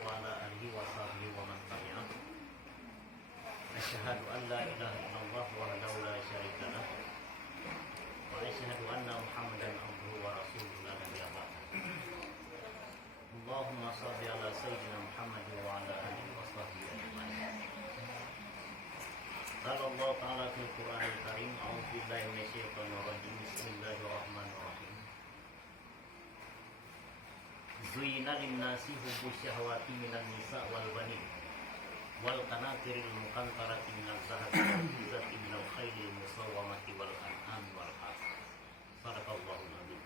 wa ala alihi wa sahbihi wa man tabi'ah. Asyhadu an la ilaha illallah wahdahu la syarika lah wa asyhadu anna Muhammadan abduhu wa rasuluhu la nabiyya ba'dahu. Allahumma shalli ala sayyidina Muhammad wa ala alihi wa sahbihi ajma'in. Qala Allah ta'ala fil Qur'anil Karim, a'udzu billahi minasyaitonir rajim. Bismillahirrahmanirrahim. Zuyina linnasi hubbu syahwati minan nisa wal banin wal qanatiril muqantarati minaz zahabi wal fiddati minal khaylil musawwamati wal an'am wal harth. Sadaqallahul adzim.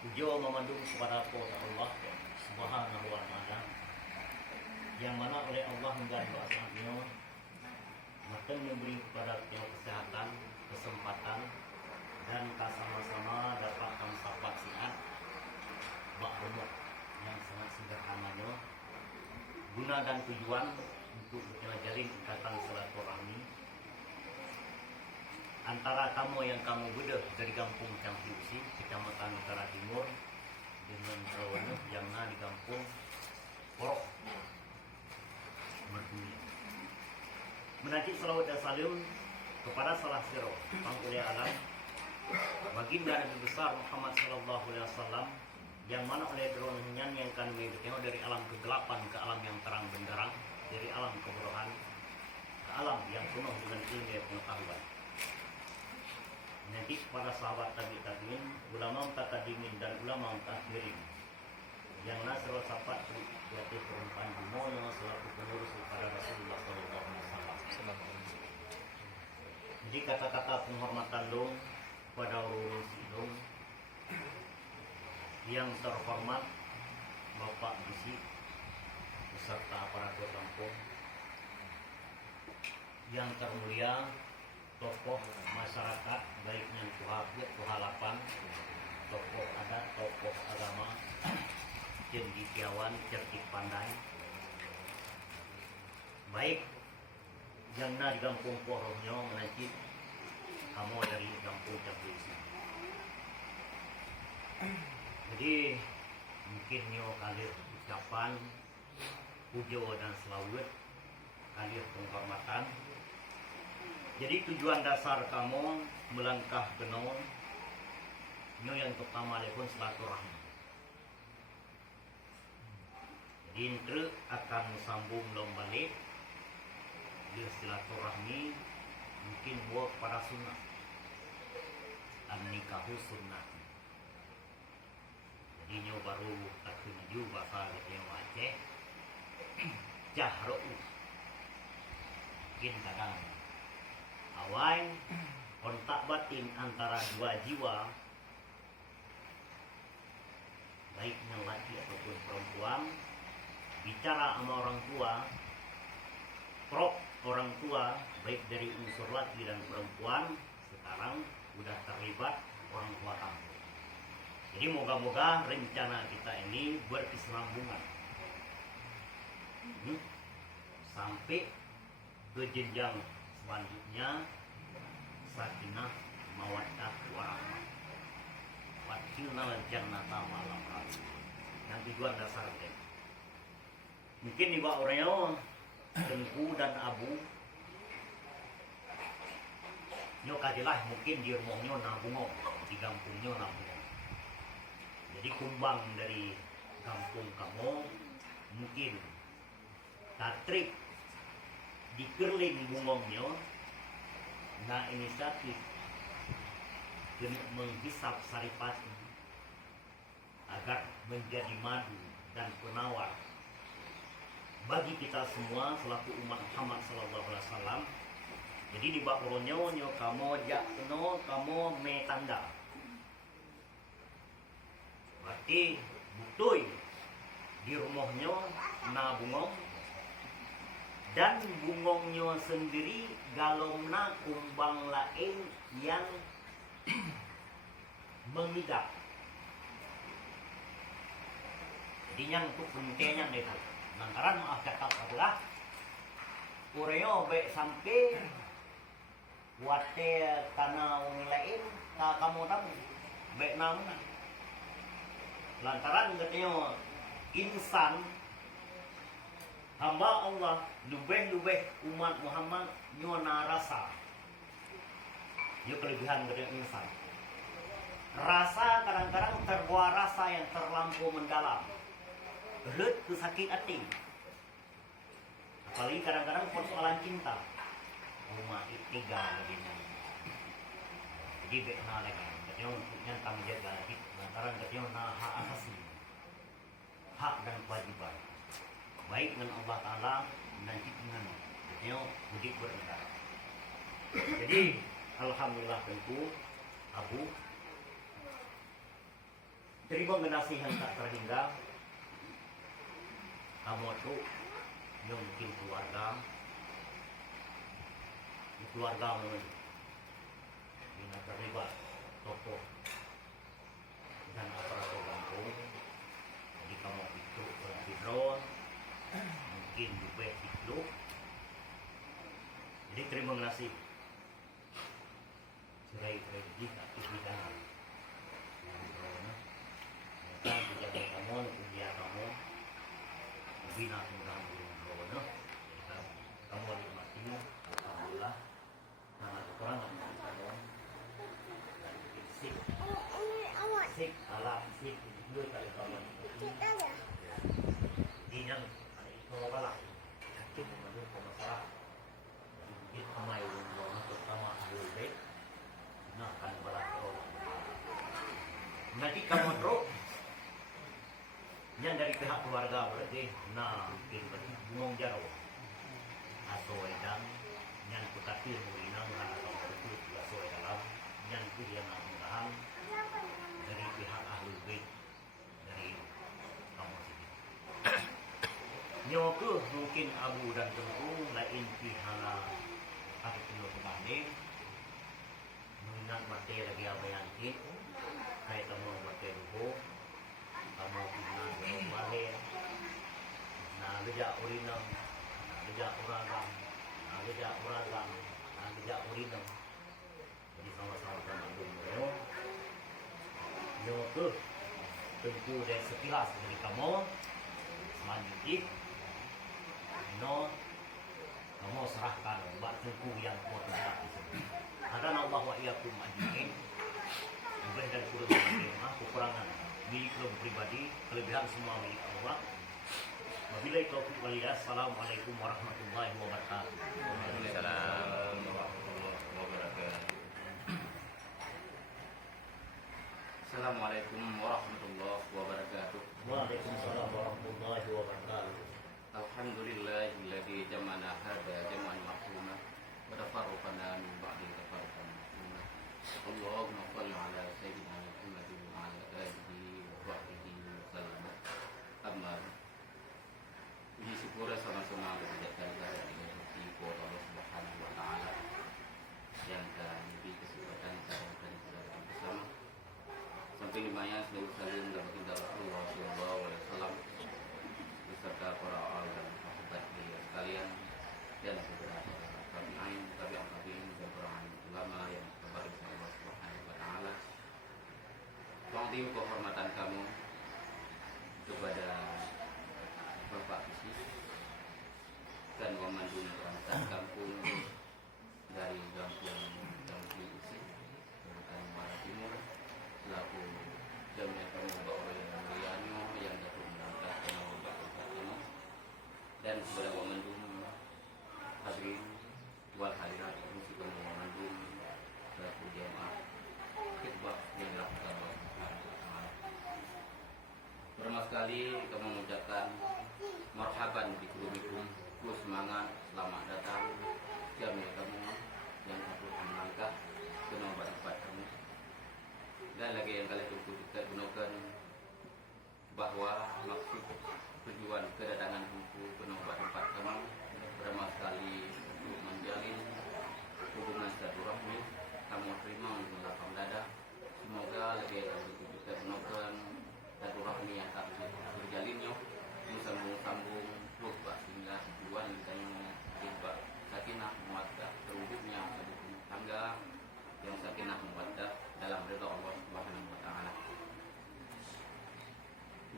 Puji memandung kepada Allah Subhanahu wa ta'ala, yang mana oleh Allah enggan doa-doanya makin memberi kepada kita kesehatan, kesempatan, dan sama-sama dapat mensapat sihat bakrumah yang sangat sederhananya, guna dan tujuan untuk menjalin ikatan silaturahmi antara kamu yang kamu beda dari kampung Campiusi, Kecamatan Utara Timur, dengan Rawana yang di kampung Porok Merdunia. Menajik salawat dan salam kepada salah siro pangkulia alam baginda Nabi besar Muhammad sallallahu alaihi wasallam, yang mana oleh dorongan yang kami bertengok dari alam kegelapan ke alam yang terang benderang, dari alam kebodohan ke alam yang penuh dengan ilmu dan pengetahuan. Nanti kepada sahabat tabi'in, ulama mutakaddimin dan ulama mutakhirin, yang nasrul sahabat yaitu perempuan dunia selaku pengurus kepada Rasulullah sallallahu alaihi wasallam. Jadi kata-kata penghormatan dong pada urus hidung yang terhormat Bapak Bisi beserta aparatur kampung, yang termulia tokoh masyarakat baik yang tuhalapan, tokoh adat, tokoh agama, cendekiawan, cerdik pandai, baik yang di kampung Porohnya menajib kamu dari kampung Campiusi. Jadi mungkin nyo kalir ucapan pujo dan selawat, kalir penghormatan. Jadi tujuan dasar kamu melangkah ke nyo yang pertama pun silaturahmi. Jadi intre akan sambung balik dia silaturahmi mungkin buat para sunnah, an-nikahu sunnah. Jadi nyo baru tertuju bahasa yang Aceh jahro mungkin kadang awal kontak batin antara dua jiwa, baiknya laki ataupun perempuan, bicara sama orang tua, prok orang tua baik dari unsur laki dan perempuan sekarang sudah terlibat orang tua kamu. Jadi moga-moga rencana kita ini berkesinambungan sampai ke jenjang selanjutnya, sakinah mawaddah warahmah wadkhilnal jannata malam kali. Yang tujuan dasar kita mungkin nih Pak Oreo Tengku dan Abu nyo kajilah mungkin di rumahnya nabungong, di kampungnya nabungong. Jadi kumbang dari kampung kamu mungkin tatrip di kerling bungongnya, nah inisiatif menghisap saripati agar menjadi madu dan penawar bagi kita semua selaku umat Muhammad sallallahu alaihi wasallam. Jadi di bakuronyo nyo kamu jakno kamu me tanda. Berarti butuy di rumahnya na bungong, dan bungongnya sendiri galongna kumbang lain yang mengidap. Jadi yang untuk pentingnya itu lantaran maaf cakap adalah Ureo baik sampai wate tanah orang lain tak kamu tahu baik namun Lantaran katanya insan hamba Allah lubeh-lubeh umat Muhammad nyona rasa. Itu kelebihan dari insan. Rasa kadang-kadang terbawa rasa yang terlampau mendalam. Belut ke sakit hati. Apalagi kadang-kadang persoalan cinta. Rumah tiga begini. Jadi bekna lagi. Katanya untuknya kami jaga. Lantaran katanya hak asasi. Hak dan kewajiban. Baik dengan Allah Ta'ala dan dengan katanya mudik bernegara. Jadi alhamdulillah tentu Abu terima nasihat tak terhingga. Kamu itu yang mungkin keluarga yang terlibat tokoh dan aparatur kampung. Jadi kamu itu drone mungkin juga itu. Jadi terima kasih. Cerai di aktivitas kan menjaga kamu, ujian kamu bina tentang drone kamu nikmatinya alhamdulillah. Sangat kekurangan kamu sik alam sik itu kali kamu di yang ada itu apa itu menurut masalah itu mai untuk sama dulu deh. Nah kan berlaku nanti kamu drop yang dari pihak keluarga berarti mungkin berarti bungong jaro atau edang yang kutatir murinang atau itu juga soal dalam yang itu dia mudahan dari pihak ahlul bait dari kamu sini nyoke mungkin abu dan tentu lain pihak hari itu kembali mengingat materi lagi apa yang kayak kamu materi dulu kamu guna bahaya lejak urinang lejak uragam lejak urinang. Jadi sama-sama dulu yo tuh tentu dari sekilas dari kamu selanjutnya kamu serahkan buat tentu yang kuat ada Allah wa iyyakum ajmain. Mungkin dan kekurangan milik pribadi, kelebihan semua milik Allah. Wabillahi taufiq wal hidayah. Assalamualaikum warahmatullahi wabarakatuh. Waalaikumsalam warahmatullahi wabarakatuh. Assalamualaikum warahmatullahi wabarakatuh. Waalaikumsalam warahmatullahi wabarakatuh. Alhamdulillahilladzi jama'ana hadza jam'an marhuma wa tafarraqana min ba'di tafarruqan marhuma. Allahumma shalli ala sayyidina Muhammadin wa ala alihi wa sahbihi wa sallam. Amma puji syukur sama-sama kepada Allah Subhanahu wa taala yang telah memberi kesempatan kita bersama sampai dimana selalu saling dan baginda Rasulullah sallallahu alaihi wasallam beserta para ulama dan sahabat beliau sekalian dan beberapa tabi'in dan para ulama yang terbaik Allah Subhanahu wa taala. Penghormatan kehormatan kamu kepada Bapak Isi dan Wamandu perangkat kampung dari kampung Isi Kabupaten Muara Timur selaku jamiah kamu Bapak yang mulianya yang dapat menangkap kamu Bapak ini dan kepada Wamandu hadirin wal hadirat musik kamu Wamandu selaku jamaah khidbah yang dilakukan oleh pertama sekali kami mengucapkan marhaban bikumikum, semangat, selamat datang jamiah kamu yang dapat melangkah ke nomor tempat kamu. Dan lagi yang kalian tunggu kita gunakan bahwa maksud tujuan kedatangan kamu ke nomor tempat kamu pertama sekali untuk menjalin hubungan silaturahmi kamu terima untuk lapang dada. Semoga lagi yang tunggu kita gunakan silaturahmi yang tak berjalinnya sambung-sambung lupa sehingga tujuan misalnya tiba sakinah mawaddah terwujudnya mendukung tangga yang sakinah mawaddah dalam ridha Allah Subhanahu wa taala.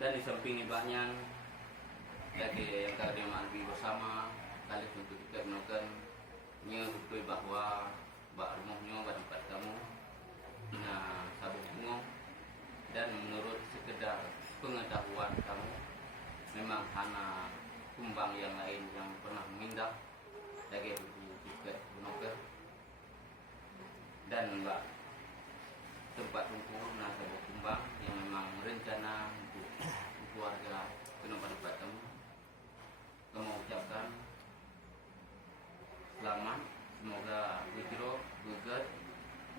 Dan di samping ibaknya lagi yang kalian mandi bersama kali untuk kita menemukan betul bahwa rumahnya pada tempat kamu sabuk bunga, dan menurut sekedar pengetahuan kamu memang hanya kumbang yang lain yang pernah memindah lagi tiket menemukan, dan tempat tumpu sabuk kumbang yang memang rencana untuk keluarga kenapa tempat kamu ucapkan selamat, semoga hijrah gugat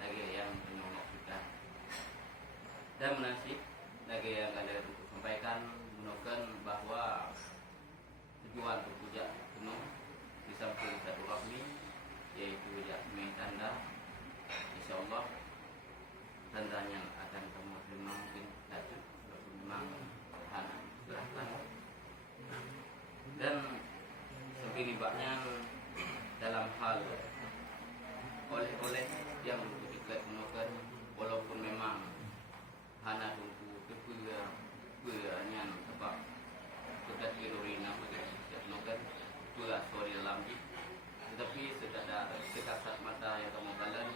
lagi yang menolong kita, dan menasib lagi yang kalian sampaikan menemukan bahwa tujuan berpuja penuh di samping satu rahmi yaitu yakni tanda, insyaallah tandanya akan kamu terima mungkin satu memang beratan, dan samping ibaknya dalam hal oleh-oleh yang kita gunakan walaupun memang hanya untuk kepunyanya sebab kategori nama kita gunakan pula sorry dalam ini, tetapi sekadar sekasat mata yang kamu kalian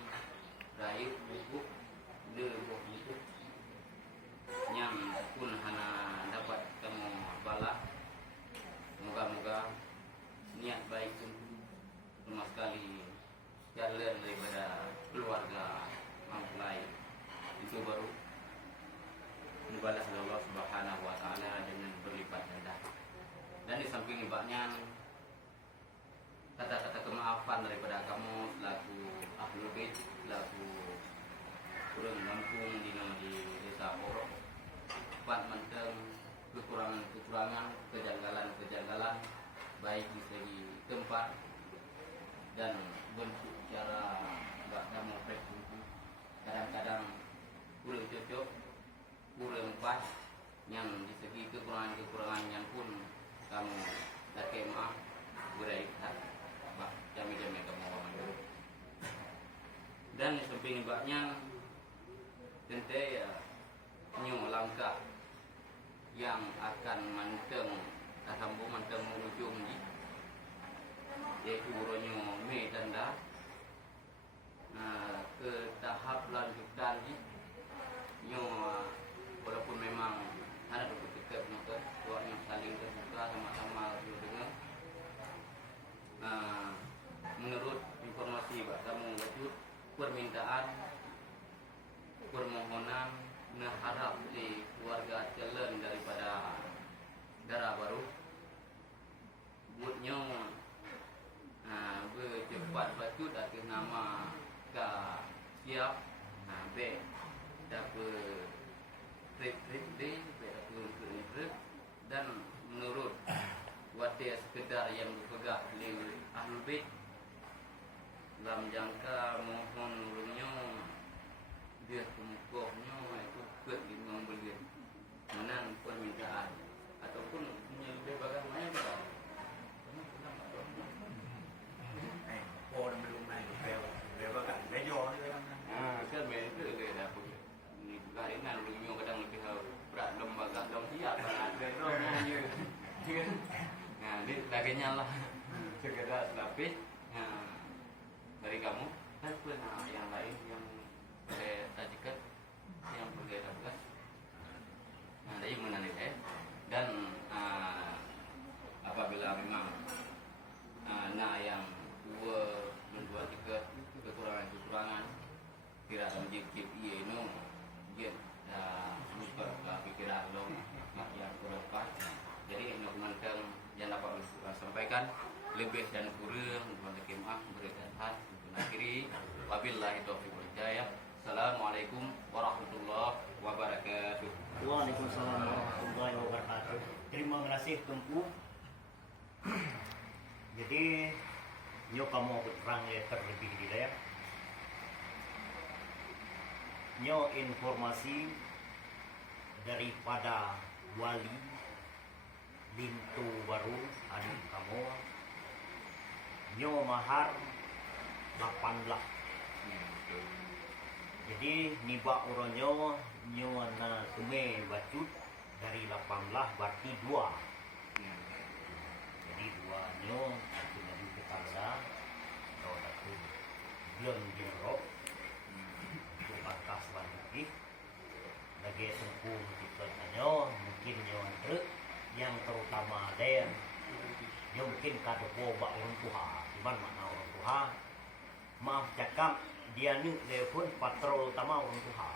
raih buku buku yang pun hanya dapat kamu balak. Moga-moga niat baik sama sekali jalan daripada keluarga mempelai itu baru dibalas oleh Allah Subhanahu wa taala dengan berlipat ganda. Dan di samping ibaknya kata-kata kemaafan daripada kamu selaku ahlul bait, selaku kurang kampung di desa Porok, empat menteng kekurangan-kekurangan, kejanggalan-kejanggalan baik di segi tempat dan bentuk cara kamu praktik, kadang-kadang kurang cocok, kurang pas, yang di segi kekurangan-kekurangan yang pun kamu tak maaf berai tak jami-jami kamu ngomong dulu. Dan di samping ibaknya tentu ya nyu langkah yang akan manteng menujung ni yaitu uronyo me tanda ke tahap lanjutan ni nyo walaupun memang ada kita maka tuanya saling terbuka sama-sama dengar menurut informasi kamu wajib permintaan permohonan mengharap di keluarga jalan daripada darah baru buatnya bercepat patut atas nama ke siap be dapat trip be dapat dan menurut wadah sekedar yang dipegang oleh ahlul bait dalam jangka mohon nurunnya dia kemukuhnya itu buat di membeli menang permintaan ataupun menyelesaikan bagaimana juga. Orang belum naik bel bagan bejo ni kan. Kan bel itu dia dah punya. Ni bukan dengan dulu kadang lebih berat lembaga dom siap ada domnya. Nah, ni lagi nyala. Sekedar lapis dari kamu dan pernah yang lain yang boleh tajikan yang boleh dapat. Nah, dari mengenai saya dan apabila memang yang dua tiket kekurangan kira menjadi no dia super pikiran lo yang kurang pas. Jadi dokumen yang dapat sampaikan lebih dan kurang untuk maaf berikan hak untuk akhiri wabillahi taufiq wal hidayah. Assalamualaikum warahmatullahi wabarakatuh. Waalaikumsalam warahmatullahi wabarakatuh. Terima kasih Tunku. Jadi nyo kamu berperang ya terlebih dahulu. Nyo informasi daripada wali Lintu Baru adik kamu. Nyo mahar 8 lakh. Jadi nibak uronyo nyo na tume bacut dari 18 berarti 2. Ya. Jadi 2 nyo satu lagi ketanda atau satu belum jengrok untuk bangkas lagi lagi tungku kita nyo mungkin nyo truk yang terutama ada nyo mungkin kadopo bak orang tua cuman makna orang tua maaf cakap dia ni telepon patrol utama orang tua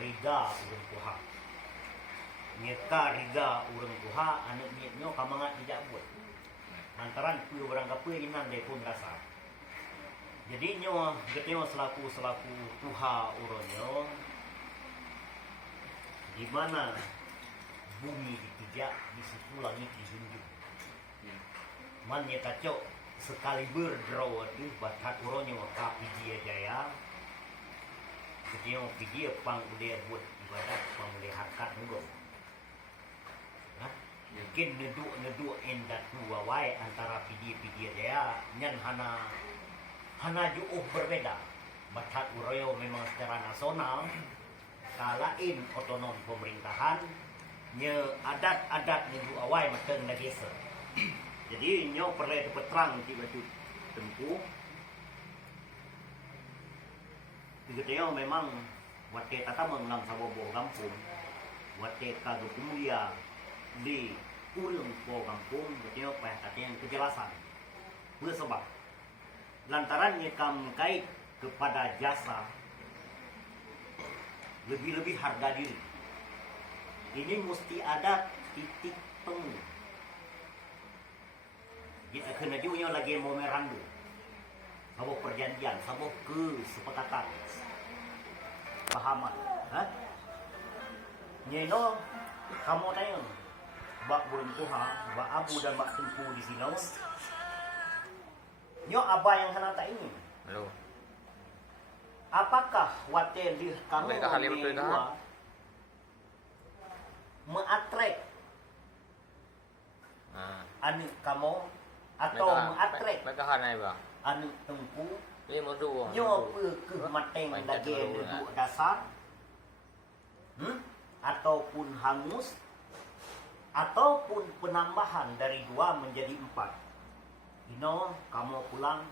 riga orang tua nyeka riga orang tua anak nyo kamangat tidak buat lantaran kuih orang kapui inan telepon dasar jadi nyo getnyo selaku tuha uronyo di mana bumi dipijak di situ langit dijunjung. Ya. Man ya kacau sekali berdraw itu batat uronyo ka Pijia Jaya. Getnyo Pijia pang udah buat ibadat pang udah hakat nunggu. Mungkin neduk endat dua wae antara Pijia Jaya nyan hana jauh berbeda. Batat uroyo memang secara nasional kalain otonom pemerintahan nye adat-adat neduk awai mateng negesa. Jadi nyo perlu terang di batu tempuh. Tiga memang wate tata mengenang sabobo kampung wate kagutumlia di urang po kampung getio payah katanya kejelasan. Bersebab lantaran nyekam kait kepada jasa lebih-lebih harga diri. Ini mesti ada titik temu. Kita kena juga lagi memorandum. Sebuah perjanjian, sebuah kesepakatan. Pahaman. Nyeno, kamu tanya. Bak burung tuha, bak abu dan bak tempu di sini. Nyo apa yang kena tak ingin? Halo. Apakah watel di kamu Mereka halim tu dah. mengatrek anu kamu atau mengatrek mereka hanai ba. anu tempu Ni modu. nyo ke mateng lagi duduk dasar ataupun hangus ataupun penambahan dari 2 menjadi 4. Ino kamu pulang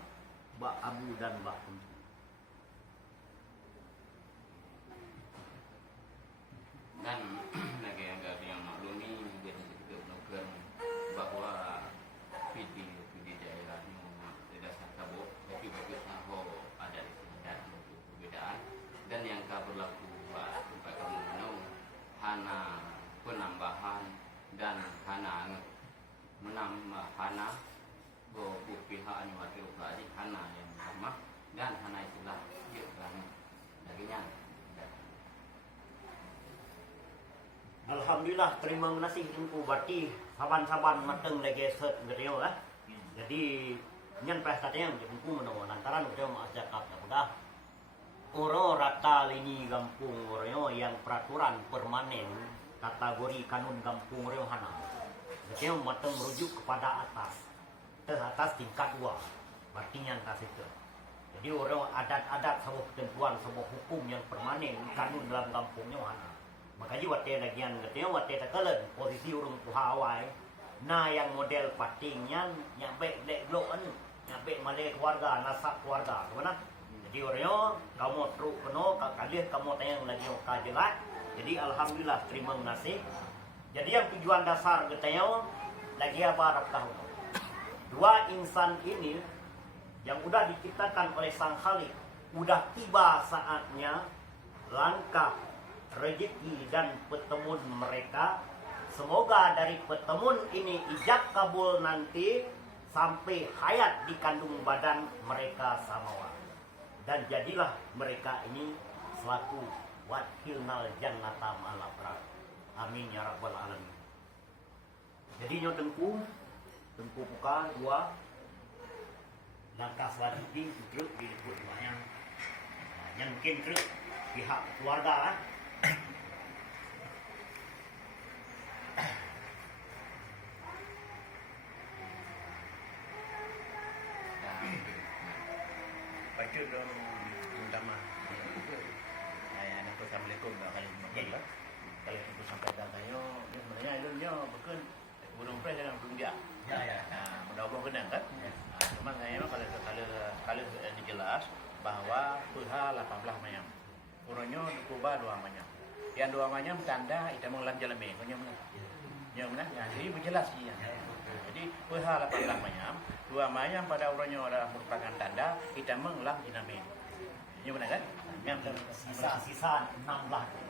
bak abu dan bak tempu. Dan negara yang maklumi jadi juga melakukan bahwa PD Jaya tidak sabuk tapi bagus naho ada di sini dan perbedaan dan yang berlaku tempat kamu menau hana penambahan dan hana menambah hana pihak anu wakil tadi hana yang sama dan hana itulah dia kan dagingnya. Alhamdulillah terima kasih tungku berarti saban-saban mateng lagi set getio Jadi nyan pas katanya tungku menawa lantaran udah mau ajak kap dah. Oro rata lini kampung oreo yang peraturan permanen kategori kanun kampung oreo hana. Getio mateng merujuk kepada atas tingkat 2. Berarti nyan tas itu. Jadi oreo adat-adat sebuah ketentuan sebuah hukum yang permanen kanun dalam kampungnya hana. Makanya wate lagian katanya wate takalan posisi urung tuha awai na yang model patingnya nyampe dek bloan nyampe male keluarga nasak keluarga mana jadi orangnya kamu truk keno kali kamu tanya lagi kajelat jadi alhamdulillah terima kasih jadi yang tujuan dasar katanya lagi apa harap tahu 2 insan ini yang udah diciptakan oleh Sang Khalik udah tiba saatnya langkah rezeki dan pertemuan mereka semoga dari pertemuan ini ijab kabul nanti sampai hayat di kandung badan mereka samawa dan jadilah mereka ini selaku wakilnal jannata ma'al abrar amin ya rabbal alamin. Jadi nyo tengku buka 2 langkah selanjutnya truk di depan rumahnya yang mungkin truk pihak keluarga Baca dong utama. Assalamualaikum warahmatullahi wabarakatuh. mungkin Gunung Pres dengan Gunung Dia. Ya. Mudah-mudahan kena kan. Cuma saya kalau dijelas bahawa Tuhan 18 mayam. Kurangnya dikuba 2 mayam. Yang 2 mayam tanda kita mengelam jalan me. Punya mana? Ya mana? Jadi berjelas dia. Jadi Tuhan 18 mayam, 2 mayam pada orangnya adalah merupakan tanda kita mengelam jalan me. Ya mana kan? Yang Sisa 16.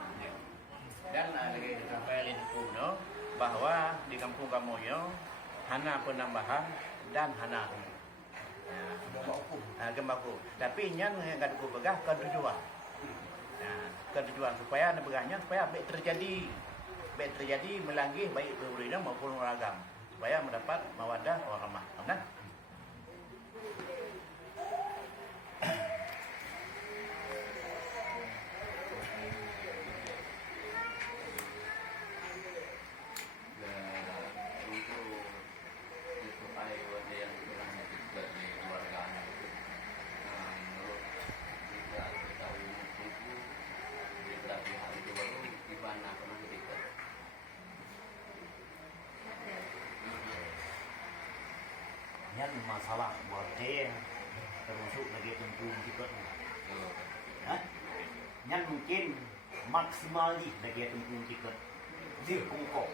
dan lagi sampai kuno bahwa di kampung Kamoyo hana penambahan dan hana gembaku. Tapi yang enggak begah ketujuan. Ketujuan supaya begahnya supaya baik terjadi melangih baik berbudaya maupun beragam supaya mendapat mawaddah warahmah. Benar? Yang masalah buat dia termasuk lagi tengkung juga. Yang mungkin maksimal lagi tengkung tiket di Kungkok.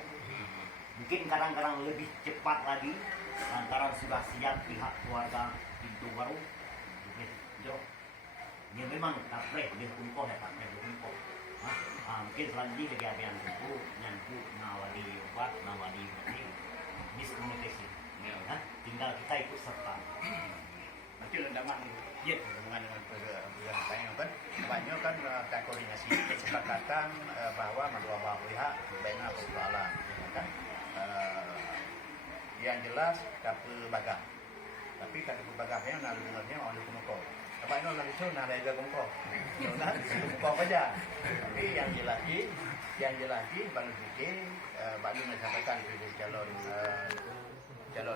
Mungkin kadang-kadang lebih cepat lagi antara sudah siap pihak keluarga pintu baru. Ya memang tak boleh di Kungkok ya tak boleh di Kungkok. Mungkin selanjutnya lagi ada yang tengkung, nyangkut nawali obat, nawali ini miskomunikasi. Tinggal kita ikut serta. Nanti rendaman Ya. hubungan dengan pihak kan banyak kan tak koordinasi kesepakatan bahwa kedua pihak benar persoalan kan yang jelas kape bagah tapi kape bagahnya nalurnya oleh Kungkok apa ini lagi tu nak ada Kungkok nak Kungkok aja tapi yang jelas baru fikir baru menyampaikan ke calon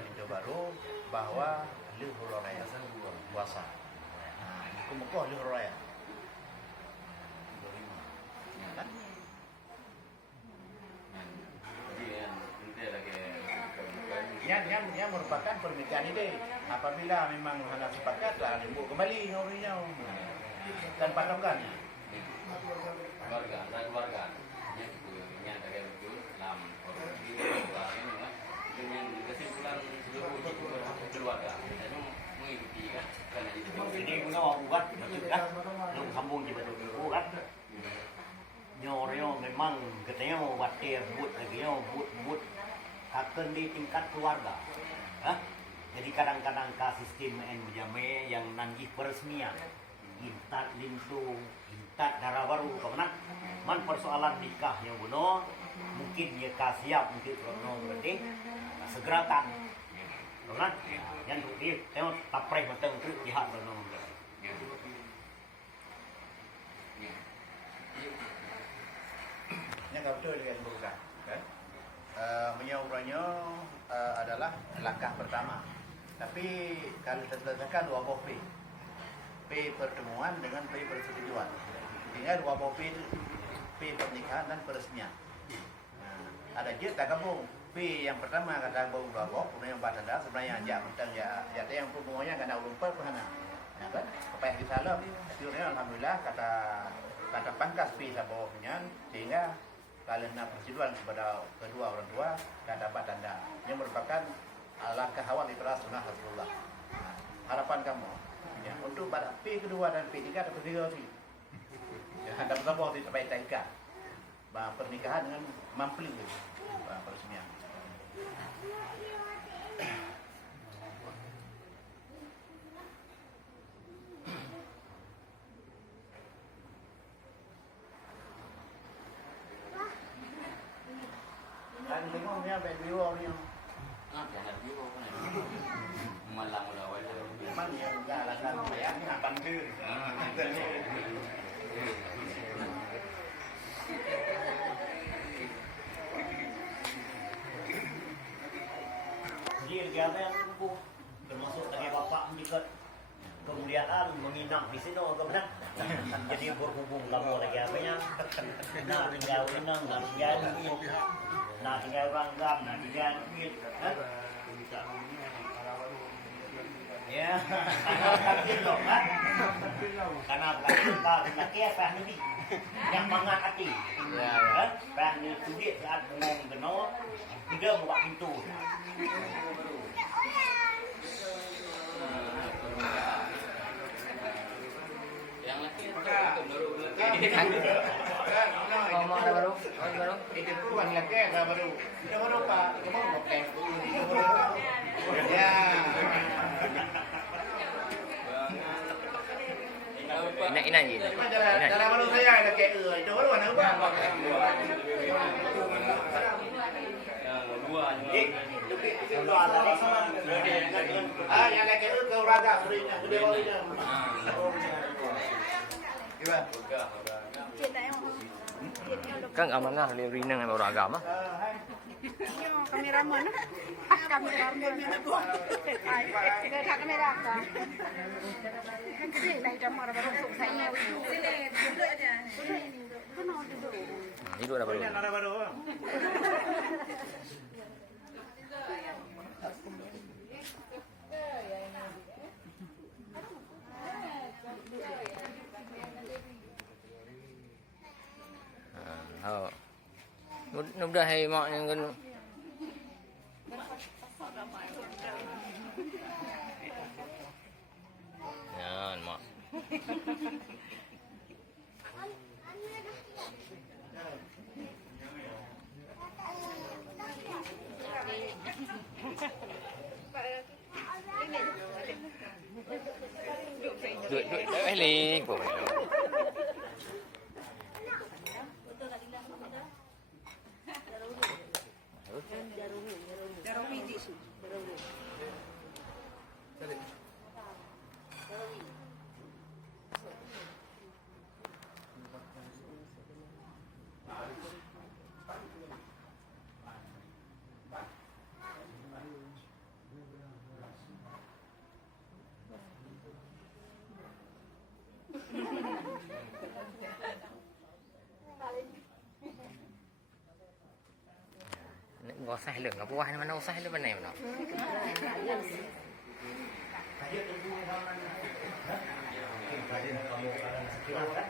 hijau baru bahwa luhur raya puasa. Di Kungkok luhur raya. Yang merupakan pernikahan ini apabila memang hanya sepakat lah limbu kembali ngorinya dan patokan. Keluarga. Ini ada betul dalam dengan kesimpulan seluruh keluarga dan mengikuti kan karena itu Ini punya buat kan belum sambung juga dulu kan nyoryo memang katanya mau buat dia buat lagi buat akan di tingkat keluarga. Jadi kadang-kadang ke sistem NMJame yang nanti peresmian intat lintu intat darah baru kemenang man persoalan nikah yang benar mungkin dia siap mungkin no berarti segerakan kemenang yang dia tengok tapreh matang tu pihak benar Yang betul dengan bukan kan? Menyaurannya adalah langkah pertama. Tapi kalau terletakkan dua P pertemuan dengan P persetujuan. Tinggal dua P pernikahan dan peresmian. Ada je tak gabung. P yang pertama kata gabung dua kemudian yang tanda sebenarnya ajak tentang ya yang pertemuannya kena urumpar ke sana. Ya kan? Apa yang disalah? Akhirnya alhamdulillah kata pangkas P sabawahnya sehingga kalau nak persetujuan kepada kedua orang tua dan dapat tanda yang merupakan langkah awal itulah sunnah Rasulullah. Harapan kamu ya, untuk pada P kedua dan P3 ada P3 lagi. Ya, ada beberapa di tempat ikat. Pernikahan dengan mampling peresmian. Dan tengoknya video ni. jangan juga kan malam udah wajah Memang yang jalankan saya ni nak bantu. Jadi dia yang kumpul termasuk tadi bapak juga kemuliaan menginap di sini kemudian jadi berhubung kamu lagi apanya nak tinggal nggak tinggal Nah, tinggal orang gam, nah tinggal duit. Ya, tapi loh, kan? Karena kita lelaki faham ni, yang mangat hati. Ya, Kan? Faham ni duit saat ngomong benar, tidak buka pintu. Yang laki itu baru Oh, mak ada baru? Oh, baru? Itu pun lelaki dah baru. Kita baru pak, kita baru pakai. Ya. Ina je. Dalam baru saya lelaki itu baru mana bang? Itu ada di sana. Yang lelaki itu kau raga berinya, gede berinya. Gimana? Kan amanah le rina dengan orang agama. Kameraman. Kameraman. Cái thằng camera cả. Cái gì này trong mà nó sụp thấy nhau. Itu ada baru. Ada baru. Oh. Mudah hai mak yang kan. Ya, mak. Duit balik pun. Gak usah lu, gak puas mana usah lu mana mana. Tadi tunggu kamu kadang sekiranya